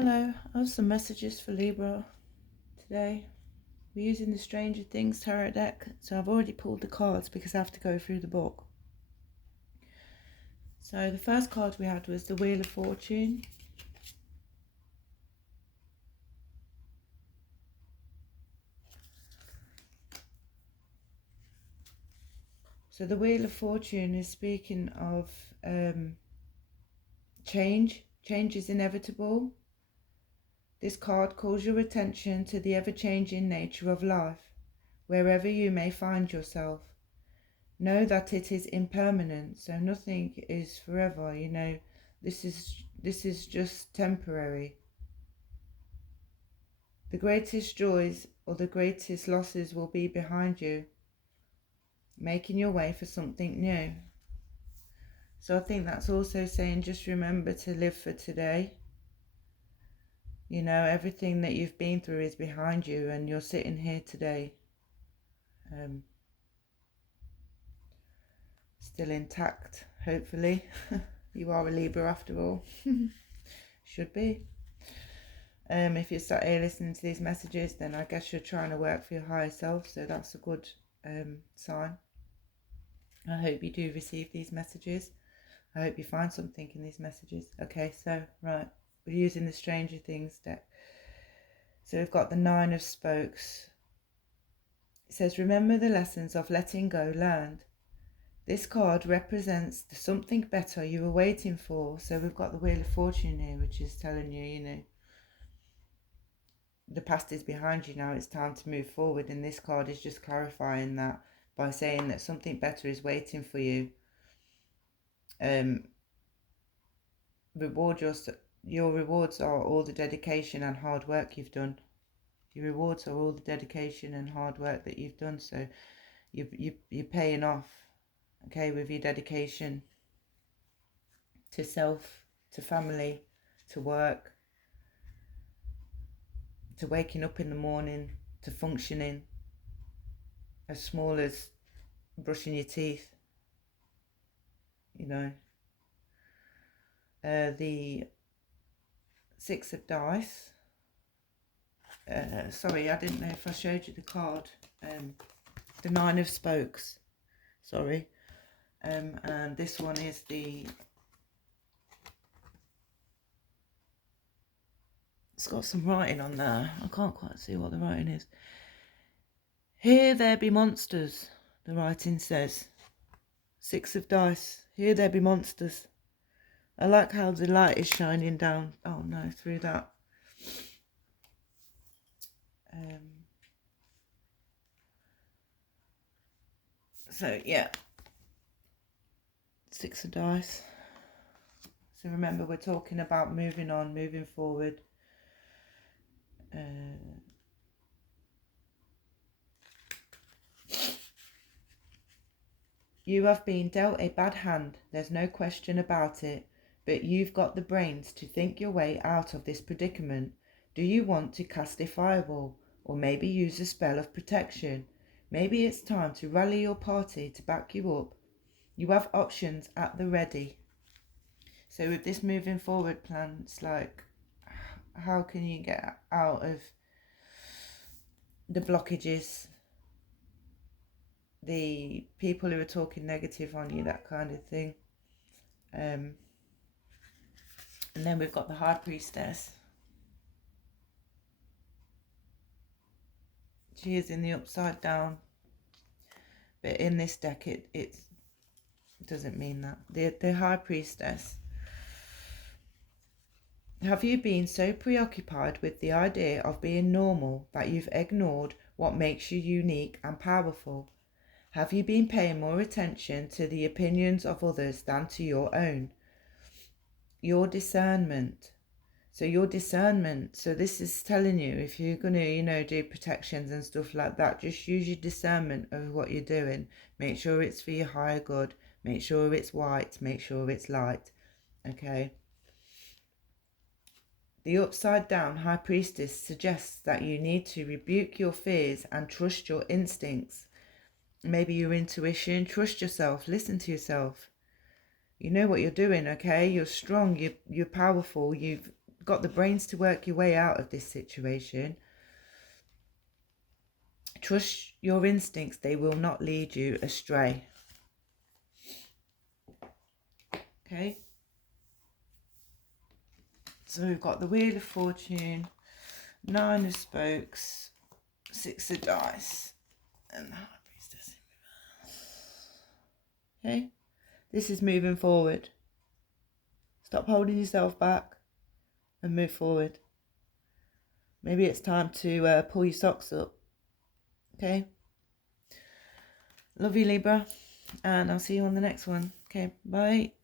Hello, I have some messages for Libra today. We're using the Stranger Things tarot deck, so I've already pulled the cards because I have to go through the book. So the first card we had was the Wheel of Fortune. So the Wheel of Fortune is speaking of change. Change is inevitable. This card calls your attention to the ever-changing nature of life, wherever you may find yourself. Know that it is impermanent, so nothing is forever. This is just temporary. The greatest joys or the greatest losses will be behind you, making your way for something new. So I think that's also saying just remember to live for today. Everything that you've been through is behind you and you're sitting here today. Still intact, hopefully. You are a Libra after all. Should be. If you start here listening to these messages, then I guess you're trying to work for your higher self, so that's a good sign. I hope you do receive these messages. I hope you find something in these messages. Okay, so, right, we're using the Stranger Things deck. So we've got the Nine of Spokes. It says, remember the lessons of letting go learned. This card represents the something better you were waiting for. So we've got the Wheel of Fortune here, which is telling you, the past is behind you now, it's time to move forward. And this card is just clarifying that by saying that something better is waiting for you. Your rewards are all the dedication and hard work you've done. Your rewards are all the dedication and hard work that you've done. So you're paying off, okay, with your dedication to self, to family, to work, to waking up in the morning, to functioning, as small as brushing your teeth. The Six of Dice. Sorry, I didn't know if I showed you the card. The Nine of Spokes. Sorry. And this one is it's got some writing on there. I can't quite see what the writing is. Here there be monsters, the writing says. Six of Dice. Here there be monsters. I like how the light is shining down. Oh no, through that. So yeah, Six of Dice. So remember, we're talking about moving on, moving forward. You have been dealt a bad hand, there's no question about it, but you've got the brains to think your way out of this predicament. Do you want to cast a fireball, or maybe use a spell of protection? Maybe it's time to rally your party to back you up. You have options at the ready. So with this moving forward plan, it's like, how can you get out of the blockages, the people who are talking negative on you, that kind of thing. And then we've got the High Priestess. She is in the upside down, but in this deck it doesn't mean that. The High Priestess. Have you been so preoccupied with the idea of being normal that you've ignored what makes you unique and powerful? Have you been paying more attention to the opinions of others than to your own? Your discernment. So this is telling you, if you're going to, do protections and stuff like that, just use your discernment of what you're doing. Make sure it's for your higher good. Make sure it's white. Make sure it's light. Okay. The upside down High Priestess suggests that you need to rebuke your fears and trust your instincts. Maybe your intuition. Trust yourself. Listen to yourself. You know what you're doing, okay? You're strong. You're powerful. You've got the brains to work your way out of this situation. Trust your instincts. They will not lead you astray. Okay. So we've got the Wheel of Fortune, 9 of Spokes, 6 of Dice, and the High Priestess in reverse. Okay. This is moving forward. Stop holding yourself back and move forward. Maybe it's time to pull your socks up. Okay. Love you, Libra. And I'll see you on the next one. Okay. Bye.